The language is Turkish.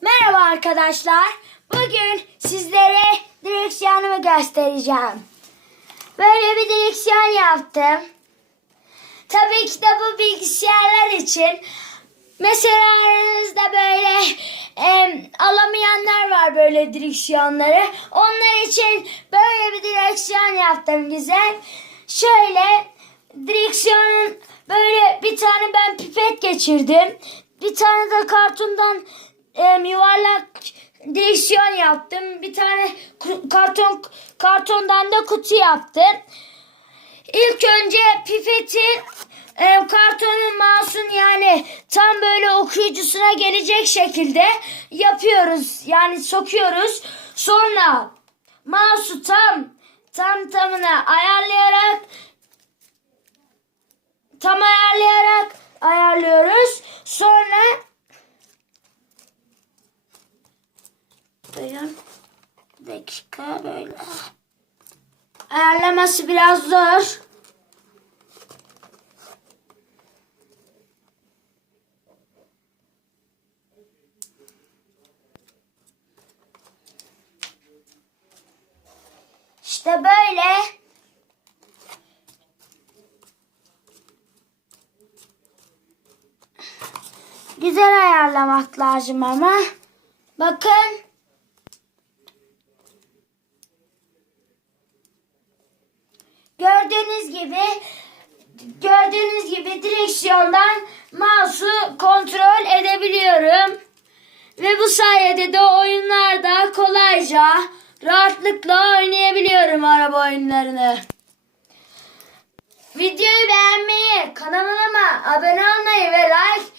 Merhaba arkadaşlar. Bugün sizlere direksiyonumu göstereceğim. Böyle bir direksiyon yaptım. Tabii ki de bu bilgisayarlar için. Mesela aranızda böyle em, alamayanlar var böyle direksiyonları. Onlar için böyle bir direksiyon yaptım güzel. Şöyle direksiyonun böyle bir tane ben pipet geçirdim. Bir tane de kartondan em, yuvarlak direksiyon yaptım. Bir tane karton kartondan da kutu yaptım. İlk önce pipeti e, kartonun mouse'un yani tam böyle okuyucusuna gelecek şekilde yapıyoruz. Yani sokuyoruz. Sonra mouse'u tam tam tamına ayarlayarak tam ayarlayarak ayarlıyoruz. Sonra Buyurun. Bir dakika böyle. Ayarlaması biraz zor. İşte böyle. Güzel ayarlamak lazım ama. Bakın. Gördüğünüz gibi gördüğünüz gibi direksiyondan mouse'u kontrol edebiliyorum. Ve bu sayede de oyunlarda kolayca rahatlıkla oynayabiliyorum araba oyunlarını. Videoyu beğenmeyi, kanalıma abone olmayı ve like